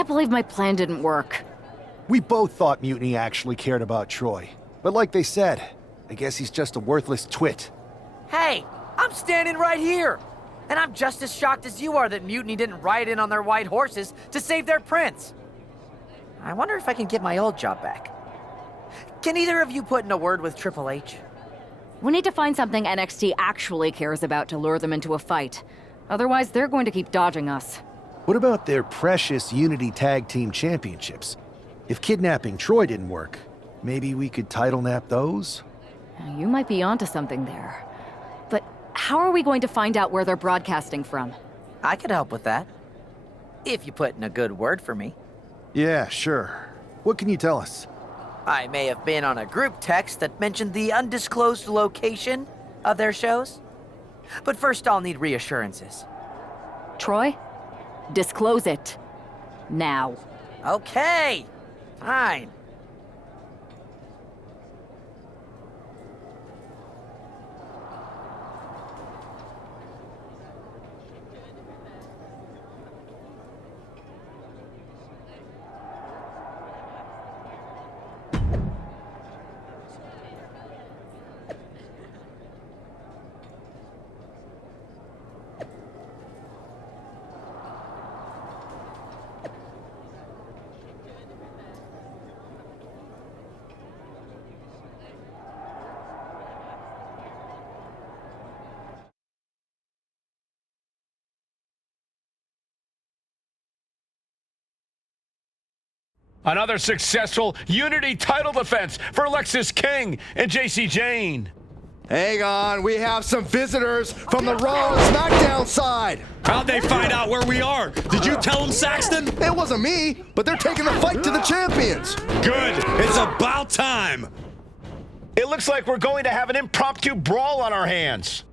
can't believe my plan didn't work. We both thought Mutiny actually cared about Troy. But like they said, I guess he's just a worthless twit. Hey, I'm standing right here. And I'm just as shocked as you are that Mutiny didn't ride in on their white horses to save their prince. I wonder if I can get my old job back. Can either of you put in a word with Triple H? We need to find something NXT actually cares about to lure them into a fight. Otherwise, they're going to keep dodging us. What about their precious Unity Tag Team Championships? If kidnapping Troy didn't work, maybe we could title nap those? You might be onto something there. But how are we going to find out where they're broadcasting from? I could help with that. If you put in a good word for me. Yeah, sure. What can you tell us? I may have been on a group text that mentioned the undisclosed location of their shows. But first I'll need reassurances. Troy? Disclose it. Now. Okay, fine. Another successful Unity title defense for Lexis King and JC Jane. Hang on, we have some visitors from the Raw and SmackDown side. How'd they find out where we are? Did you tell them, Saxton? It wasn't me, but they're taking the fight to the champions. Good, it's about time. It looks like we're going to have an impromptu brawl on our hands.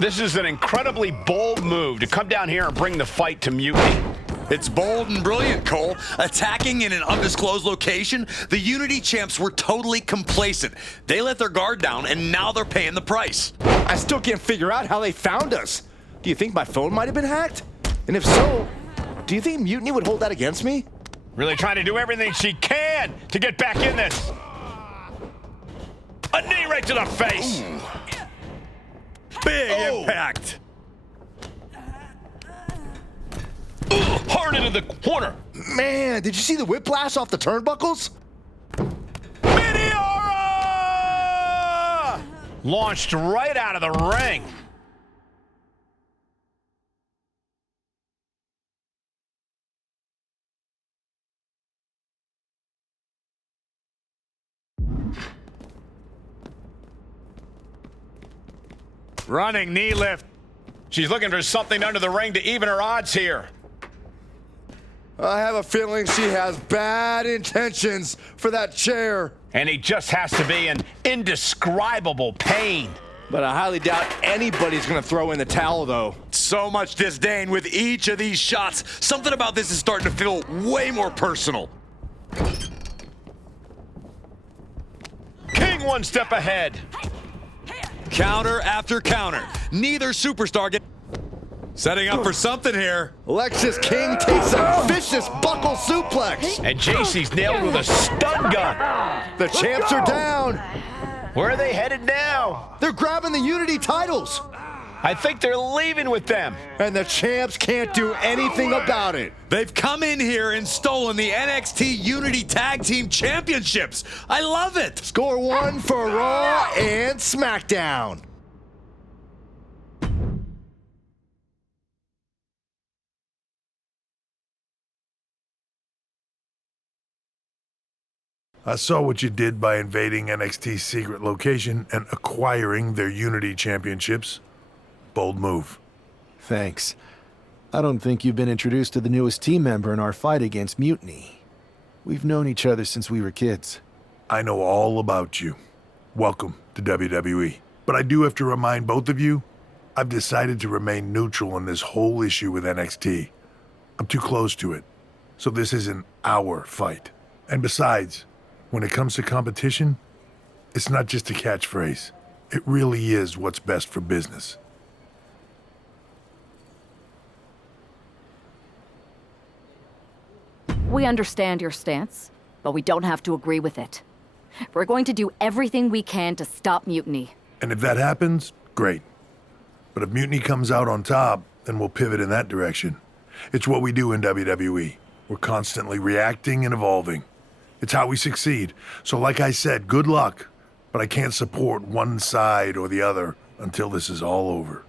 This is an incredibly bold move to come down here and bring the fight to Mutiny. It's bold and brilliant, Cole. Attacking in an undisclosed location, the Unity champs were totally complacent. They let their guard down, and now they're paying the price. I still can't figure out how they found us. Do you think my phone might have been hacked? And if so, do you think Mutiny would hold that against me? Really trying to do everything she can to get back in this. A knee right to the face. Ooh. Big impact. Hard into the corner. Man, did you see the whiplash off the turnbuckles? Meteora! Launched right out of the ring. Running knee lift. She's looking for something under the ring to even her odds here. I have a feeling she has bad intentions for that chair. And he just has to be in indescribable pain. But I highly doubt anybody's gonna throw in the towel, though. So much disdain with each of these shots. Something about this is starting to feel way more personal. King one step ahead. Counter after counter. Neither superstar gets... Setting up for something here. Lexis King takes a vicious buckle suplex. And JC's nailed with a stun gun. The champs are down. Where are they headed now? They're grabbing the Unity titles. I think they're leaving with them. And the champs can't do anything about it. They've come in here and stolen the NXT Unity Tag Team Championships. I love it. Score one for Raw and SmackDown. I saw what you did by invading NXT's secret location and acquiring their Unity championships. Bold move. Thanks. I don't think you've been introduced to the newest team member in our fight against Mutiny. We've known each other since we were kids. I know all about you. Welcome to WWE. But I do have to remind both of you, I've decided to remain neutral on this whole issue with NXT. I'm too close to it. So this isn't our fight. And besides, when it comes to competition, it's not just a catchphrase. It really is what's best for business. We understand your stance, but we don't have to agree with it. We're going to do everything we can to stop Mutiny. And if that happens, great. But if Mutiny comes out on top, then we'll pivot in that direction. It's what we do in WWE. We're constantly reacting and evolving. It's how we succeed. So like I said, good luck. But I can't support one side or the other until this is all over.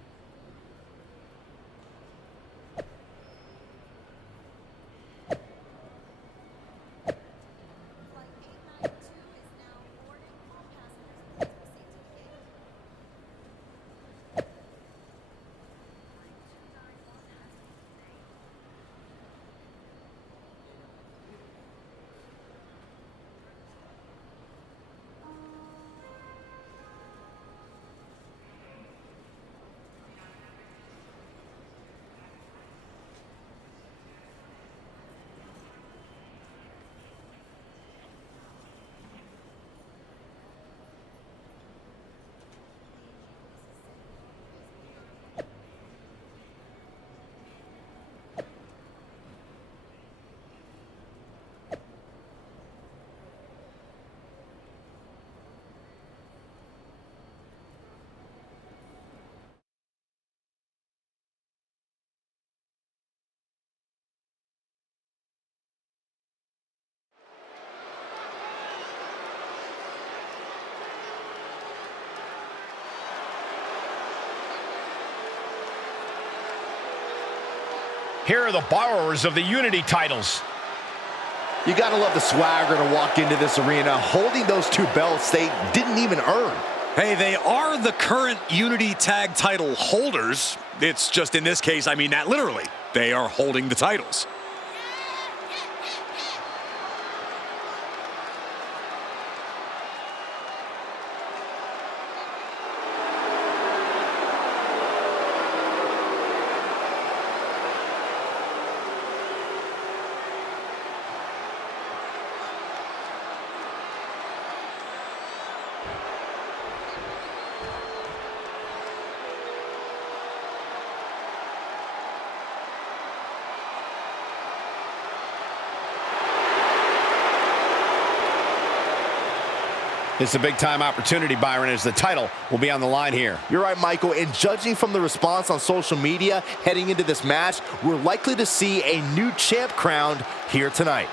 Here are the borrowers of the Unity titles. You gotta love the swagger to walk into this arena holding those two belts they didn't even earn. Hey, they are the current Unity Tag title holders. It's just in this case, I mean that literally. They are holding the titles. It's a big-time opportunity, Byron, as the title will be on the line here. You're right, Michael, and judging from the response on social media heading into this match, we're likely to see a new champ crowned here tonight.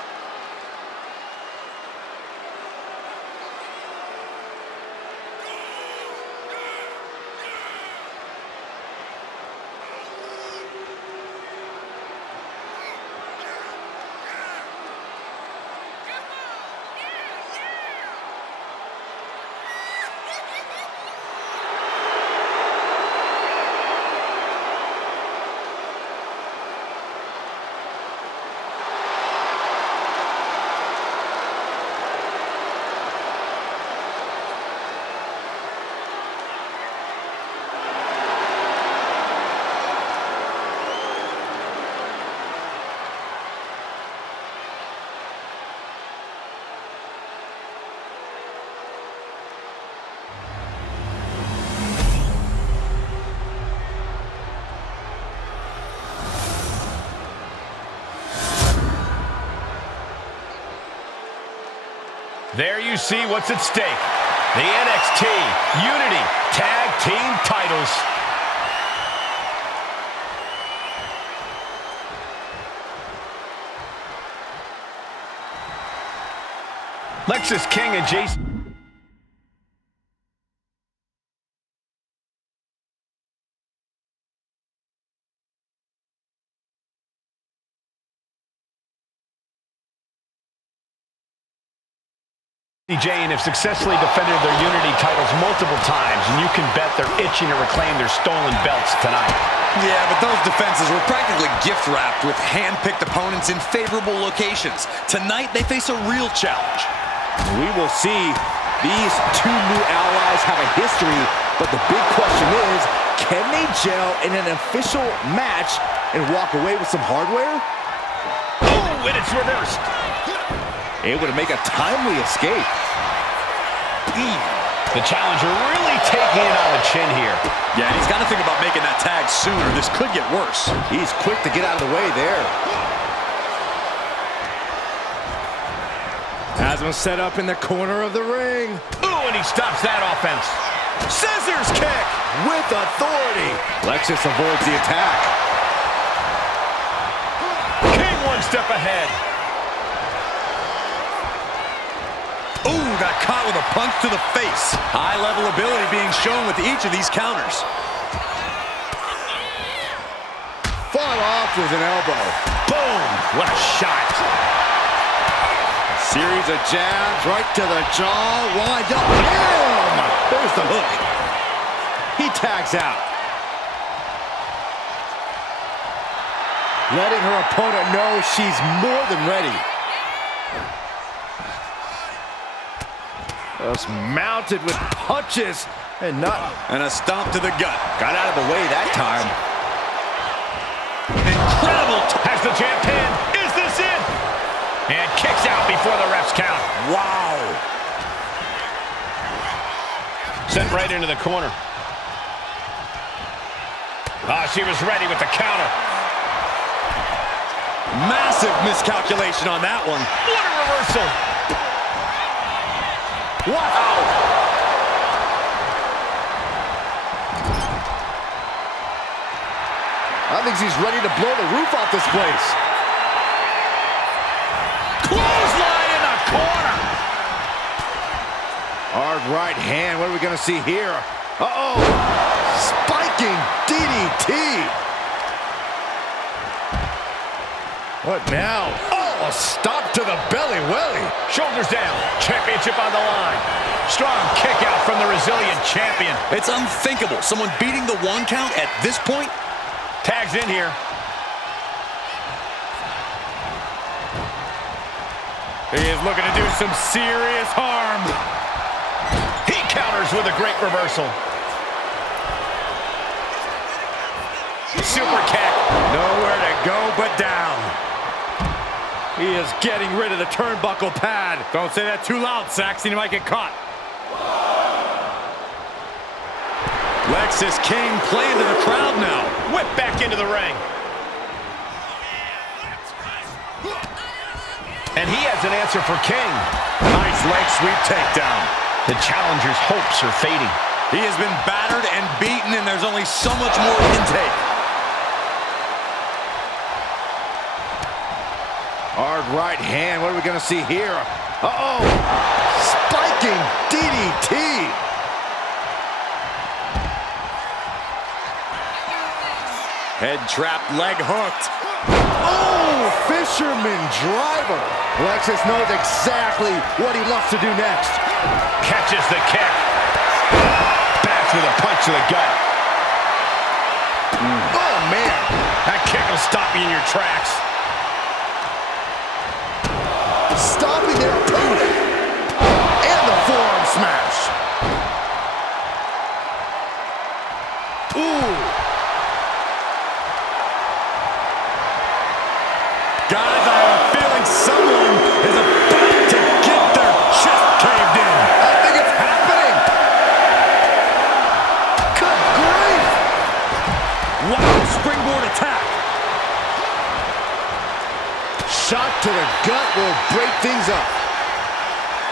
There you see what's at stake. The NXT Unity Tag Team titles. Lexis King and Jason and have successfully defended their Unity titles multiple times, and you can bet they're itching to reclaim their stolen belts tonight. Yeah, but those defenses were practically gift-wrapped with hand-picked opponents in favorable locations. Tonight, they face a real challenge. We will see. These two new allies have a history, but the big question is, can they gel in an official match and walk away with some hardware? Oh, and it's reversed. Able to make a timely escape. The challenger really taking it on the chin here. Yeah, and he's got to think about making that tag sooner. This could get worse. He's quick to get out of the way there. Has him set up in the corner of the ring. Ooh, and he stops that offense. Scissors kick with authority. Lexus avoids the attack. King one step ahead. Ooh, got caught with a punch to the face. High-level ability being shown with each of these counters. Fought off with an elbow. Boom! What a shot. Series of jabs right to the jaw. Wind up. Bam! There's the hook. He tags out. Letting her opponent know she's more than ready. Just mounted with punches and not. And a stomp to the gut. Got out of the way that time. Incredible. Has the champ pinned. Is this it? And kicks out before the refs count. Wow. Sent right into the corner. She was ready with the counter. Massive miscalculation on that one. What a reversal. Wow. I think she's ready to blow the roof off this place. Clothesline in the corner. Hard right hand. What are we going to see here? Uh-oh. Spiking DDT. What now? Oh, a stop to the belly welly. Shoulders down. Championship on the line. Strong kick out from the resilient champion. It's unthinkable. Someone beating the 1 count at this point. Tags in here. He is looking to do some serious harm. He counters with a great reversal. Super kick. Nowhere to go but down. He is getting rid of the turnbuckle pad. Don't say that too loud, Saxon. You might get caught. Lexus King playing to the crowd now. Whip back into the ring. And he has an answer for King. Nice leg sweep takedown. The challenger's hopes are fading. He has been battered and beaten, and there's only so much more he can take. Hard right hand. What are we going to see here? Uh-oh. Spiking DDT. Head trapped, leg hooked. Oh, fisherman driver. Lexus knows exactly what he loves to do next. Catches the kick. Backs with a punch to the gut. Oh, man. That kick will stop you in your tracks. Stopping their opponent. And the forearm smash. Ooh. Guys, I have a feeling someone is about to get their chest caved in. I think it's happening. Good grief. Wow, springboard attack. Shot to the gut will break things up.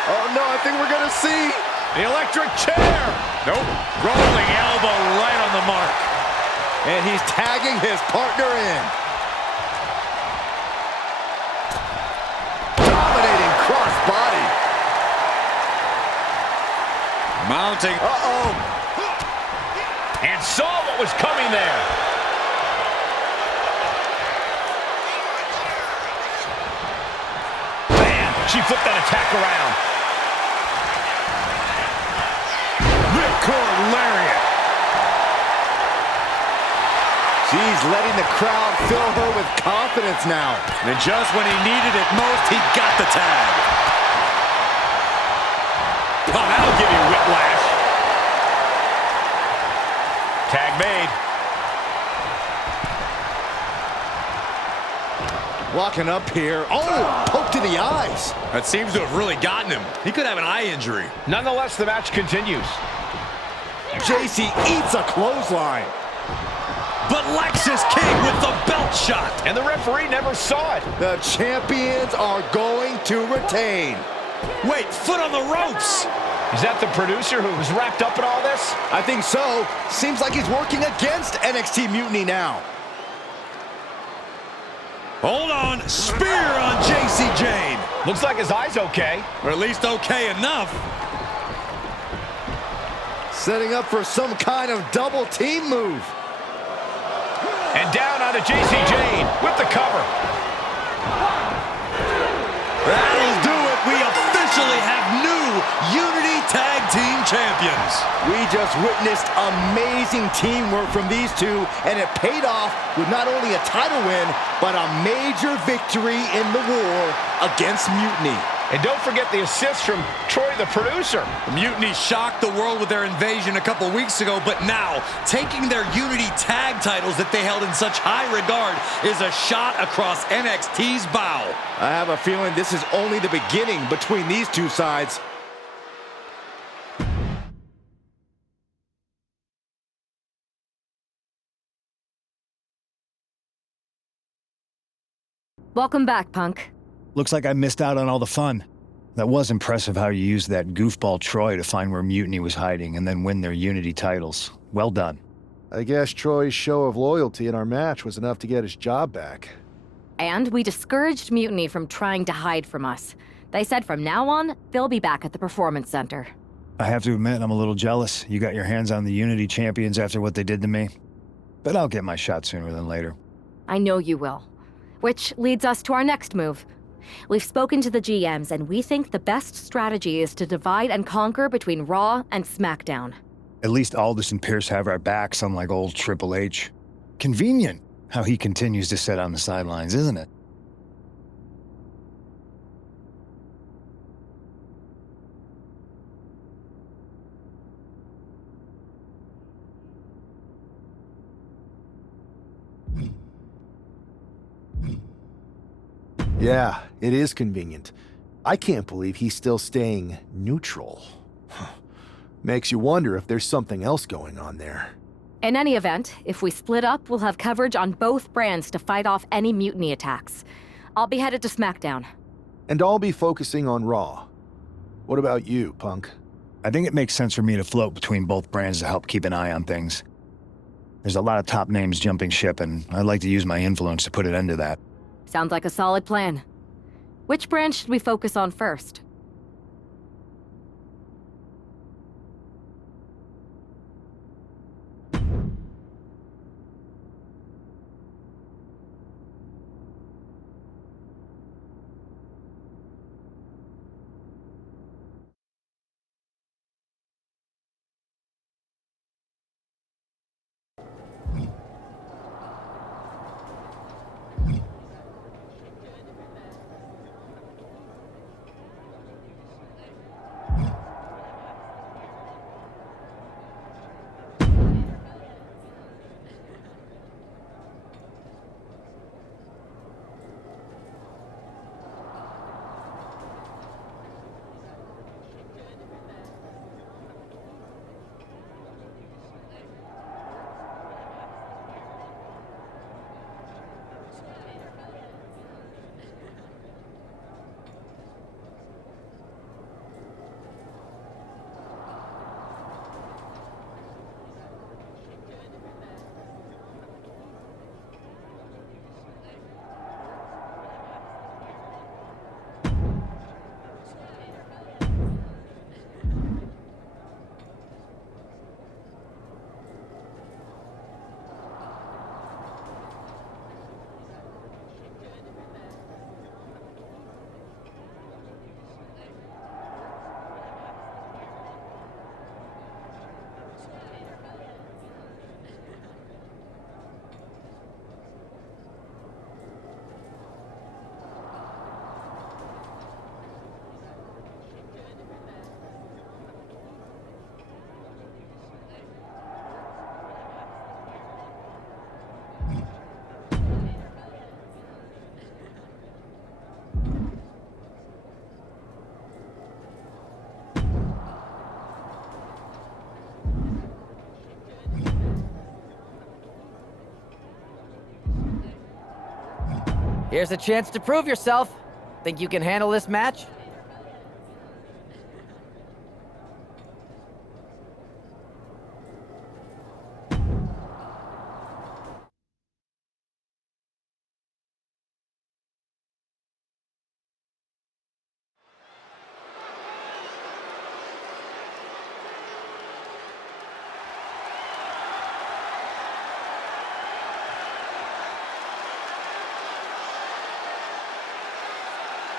Oh, no, I think we're going to see. The electric chair. Nope. Rolling elbow right on the mark. And he's tagging his partner in. Dominating crossbody. Mounting. Uh-oh. And saw what was coming there. Bam! She flipped that attack around. Ripcord lariat. She's letting the crowd fill her with confidence now. And just when he needed it most, he got the tag. Oh, that'll give you whiplash. Tag made. Walking up here. Oh, poke to the eyes. That seems to have really gotten him. He could have an eye injury. Nonetheless, the match continues. JC eats a clothesline. But Lexus King with the belt shot. And the referee never saw it. The champions are going to retain. Wait, foot on the ropes! Is that the producer who was wrapped up in all this? I think so. Seems like he's working against NXT Mutiny now. Hold on, spear on JC Jane. Looks like his eye's okay. Or at least okay enough. Setting up for some kind of double team move. And down onto JC Jane with the cover. That'll do it. We officially have new Unity Tag Team Champions. We just witnessed amazing teamwork from these two, and it paid off with not only a title win, but a major victory in the war against Mutiny. And don't forget the assist from Troy, the producer. The Mutiny shocked the world with their invasion a couple weeks ago, but now taking their Unity tag titles that they held in such high regard is a shot across NXT's bow. I have a feeling this is only the beginning between these two sides. Welcome back, Punk. Looks like I missed out on all the fun. That was impressive how you used that goofball Troy to find where Mutiny was hiding and then win their Unity titles. Well done. I guess Troy's show of loyalty in our match was enough to get his job back. And we discouraged Mutiny from trying to hide from us. They said from now on, they'll be back at the Performance Center. I have to admit, I'm a little jealous. You got your hands on the Unity champions after what they did to me. But I'll get my shot sooner than later. I know you will. Which leads us to our next move. We've spoken to the GMs, and we think the best strategy is to divide and conquer between Raw and SmackDown. At least Aldous and Pierce have our backs, unlike old Triple H. Convenient how he continues to sit on the sidelines, isn't it? Yeah, it is convenient. I can't believe he's still staying neutral. Makes you wonder if there's something else going on there. In any event, if we split up, we'll have coverage on both brands to fight off any Mutiny attacks. I'll be headed to SmackDown. And I'll be focusing on Raw. What about you, Punk? I think it makes sense for me to float between both brands to help keep an eye on things. There's a lot of top names jumping ship, and I'd like to use my influence to put an end to that. Sounds like a solid plan. Which brand should we focus on first? Here's a chance to prove yourself. Think you can handle this match?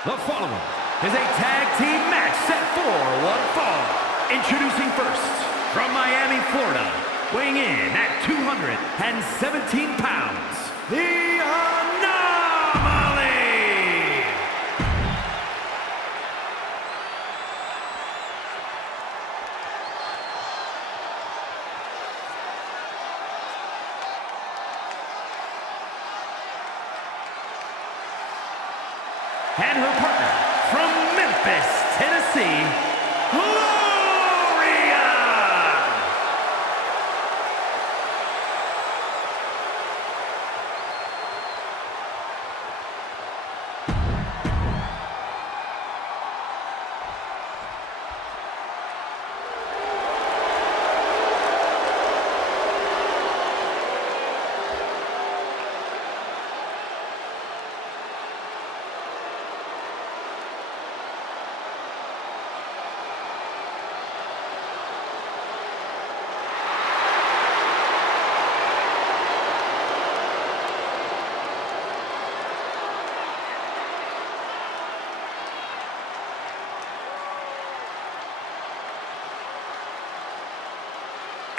The following is a tag team match set for one fall. Introducing first, from Miami, Florida, weighing in at 217 pounds, the Anomaly! And her partner, from Memphis, Tennessee, Gloria!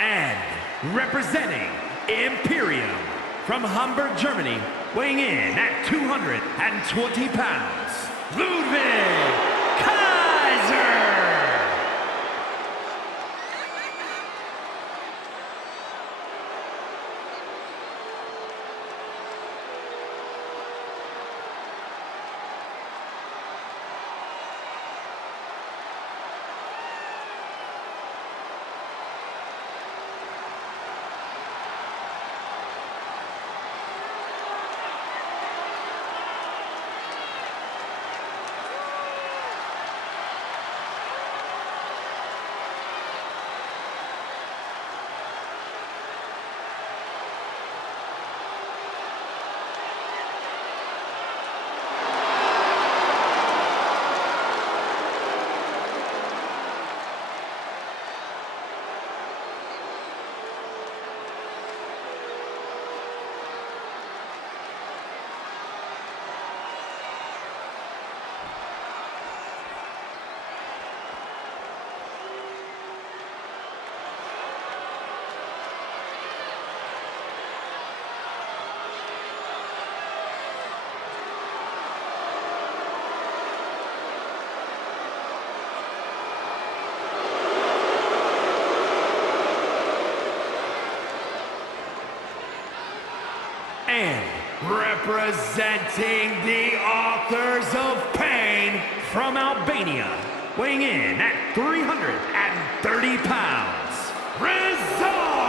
And representing Imperium from Hamburg, Germany, weighing in at 220 pounds, Ludwig Kaiser! And representing the Authors of Pain from Albania, weighing in at 330 pounds, Rizar!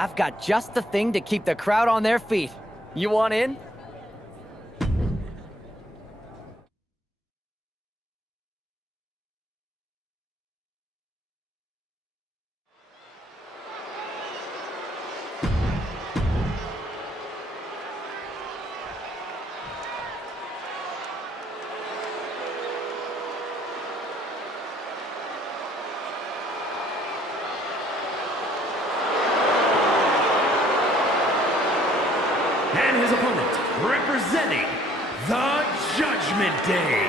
I've got just the thing to keep the crowd on their feet. You want in? And his opponent, representing the Judgment Day,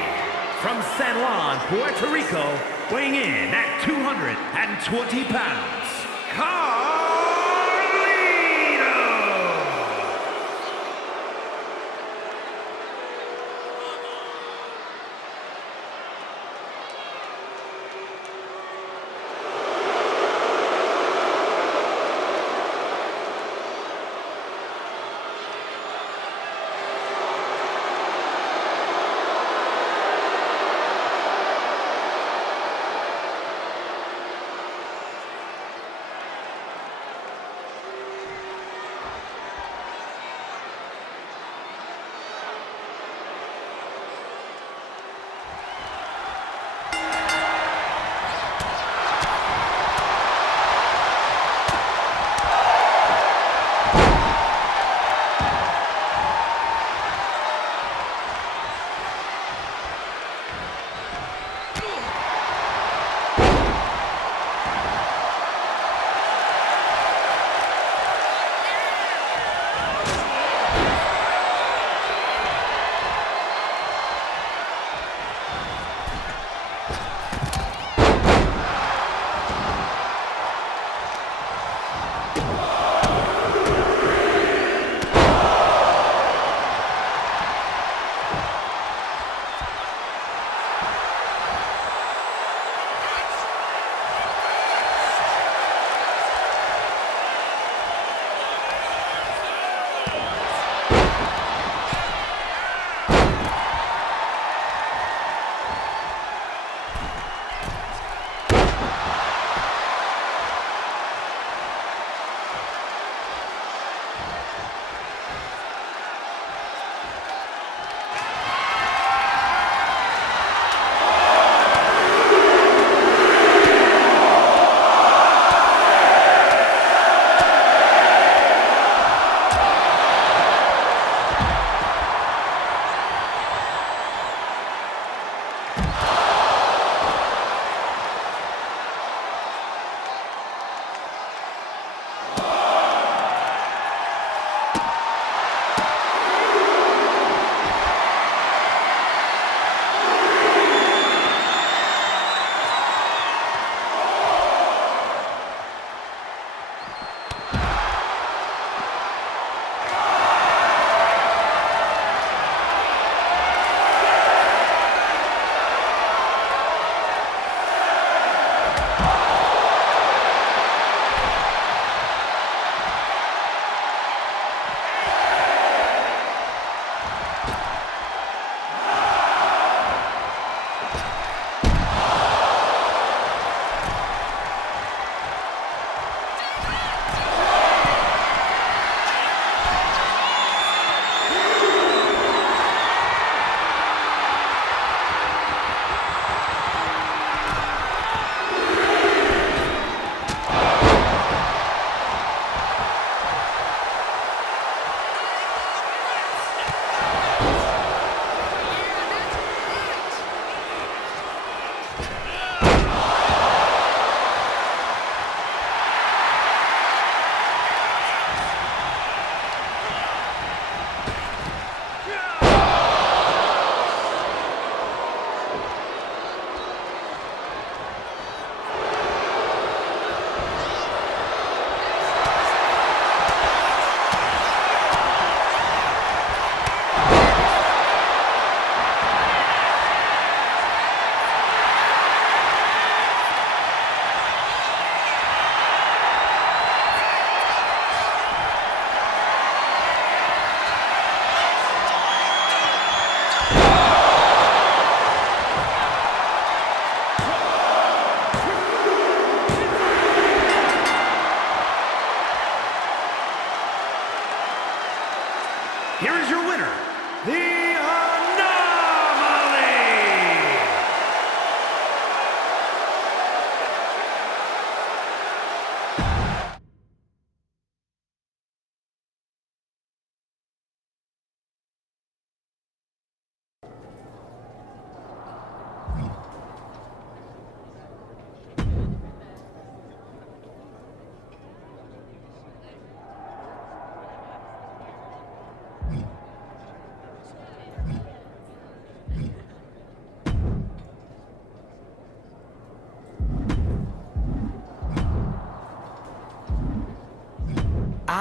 from San Juan, Puerto Rico, weighing in at 220 pounds, Carlito!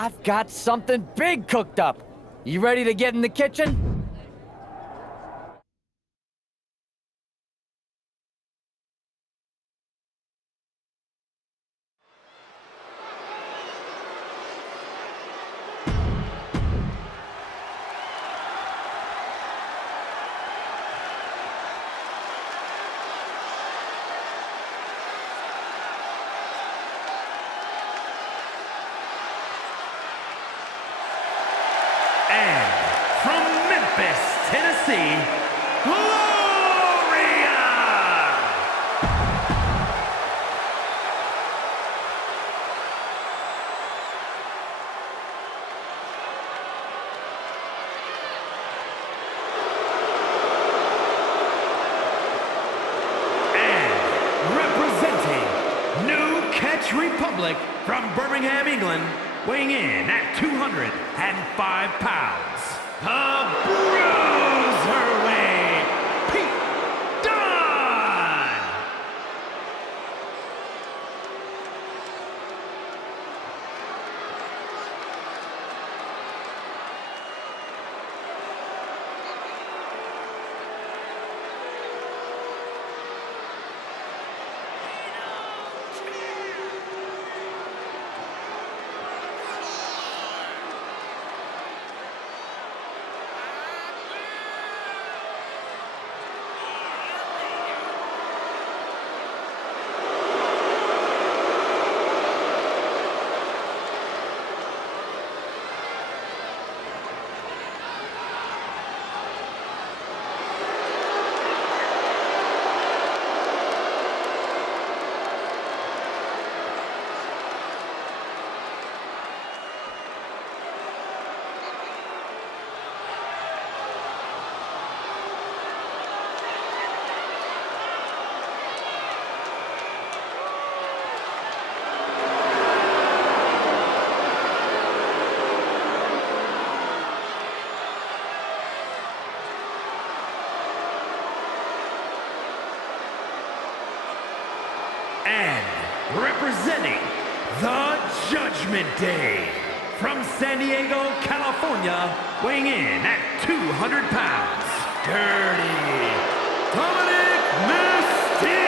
I've got something big cooked up. You ready to get in the kitchen? And from Memphis, Tennessee, Gloria! And representing New Catch Republic from Birmingham, England, weighing in at 205 pounds, the Bruiserweight, Pete Dunne! And representing the Judgment Day, from San Diego, California, weighing in at 200 pounds, Dirty Dominic Mysterio!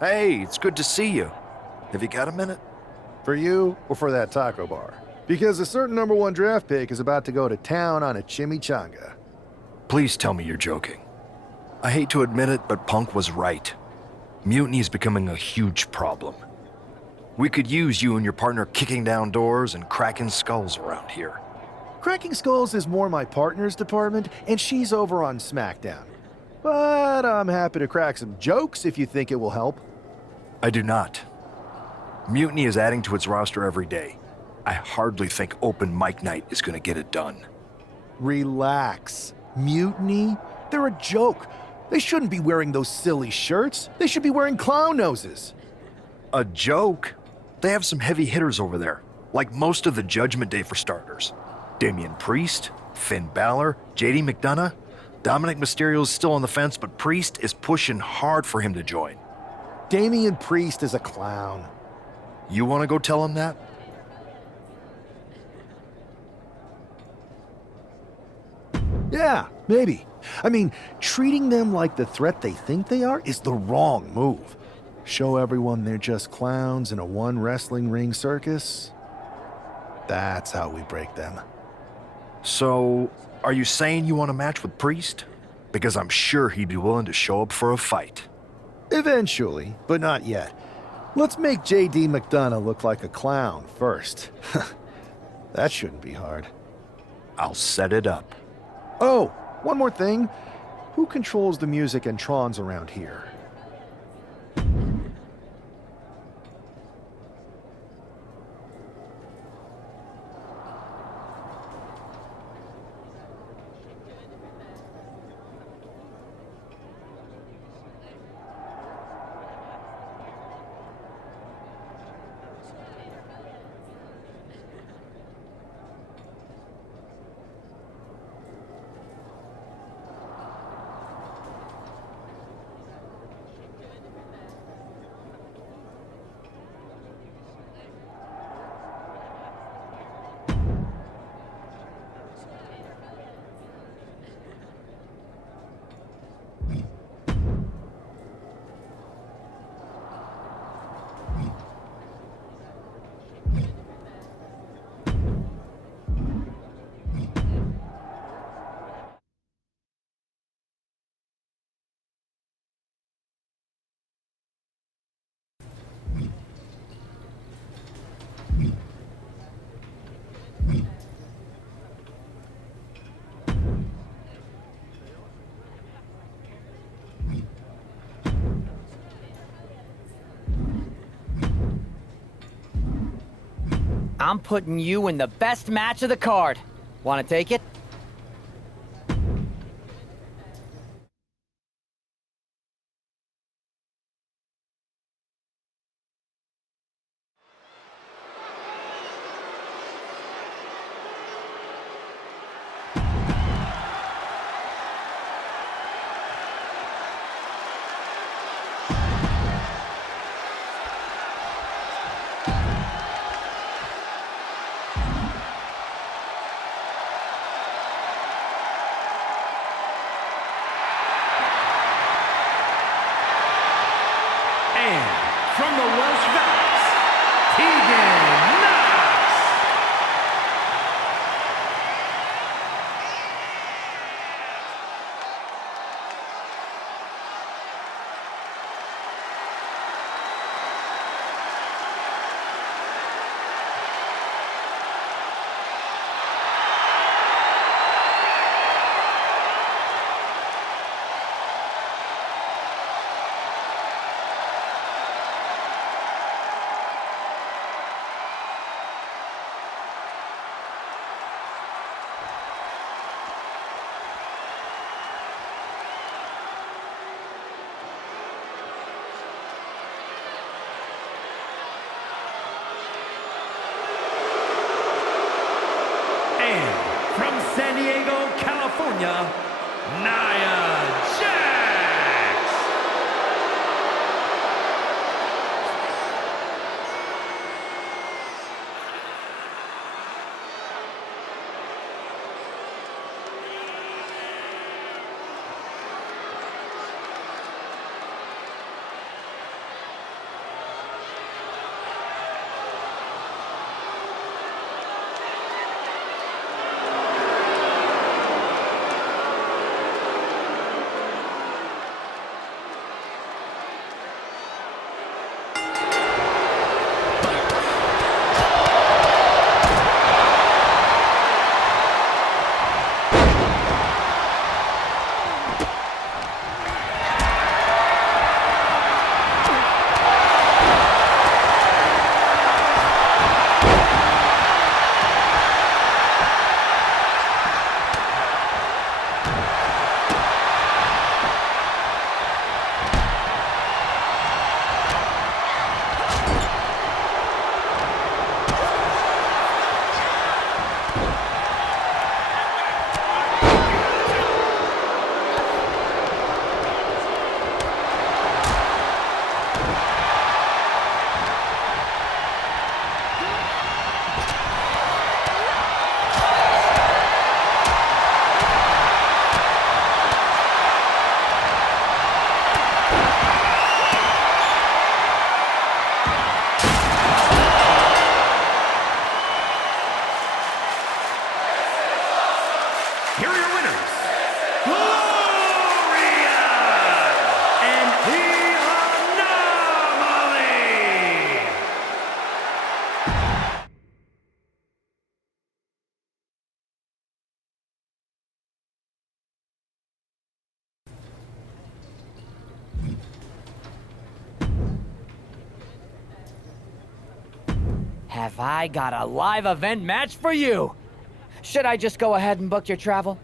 Hey, it's good to see you. Have you got a minute? For you or for that taco bar? Because a certain #1 draft pick is about to go to town on a chimichanga. Please tell me you're joking. I hate to admit it, but Punk was right. Mutiny is becoming a huge problem. We could use you and your partner kicking down doors and cracking skulls around here. Cracking skulls is more my partner's department, and she's over on SmackDown. But I'm happy to crack some jokes if you think it will help. I do not. Mutiny is adding to its roster every day. I hardly think open mic night is going to get it done. Relax. Mutiny? They're a joke. They shouldn't be wearing those silly shirts. They should be wearing clown noses. A joke? They have some heavy hitters over there, like most of the Judgment Day for starters. Damian Priest, Finn Balor, JD McDonough. Dominic Mysterio's still on the fence, but Priest is pushing hard for him to join. Damian Priest is a clown. You want to go tell him that? Yeah, maybe. I mean, treating them like the threat they think they are is the wrong move. Show everyone they're just clowns in a one wrestling ring circus. That's how we break them. So, are you saying you want a match with Priest? Because I'm sure he'd be willing to show up for a fight. Eventually, but not yet. Let's make JD McDonough look like a clown first. That shouldn't be hard. I'll set it up. Oh, one more thing. Who controls the music and trons around here? I'm putting you in the best match of the card. Want to take it? From the Welsh Valleys, Tegan Knox. From San Diego, California, Nia Jax. have I got a live event match for you. Should I just go ahead and book your travel?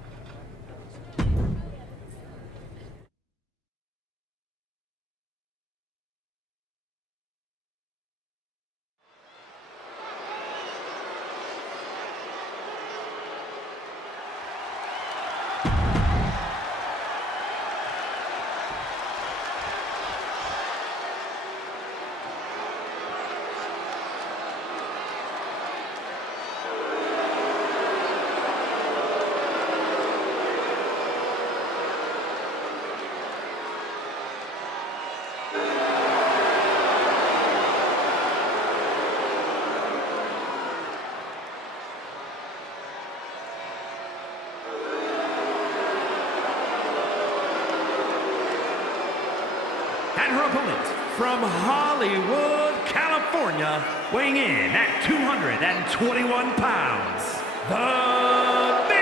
And her opponent from Hollywood, California, weighing in at 221 pounds, The Miz!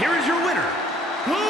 here is your winner, the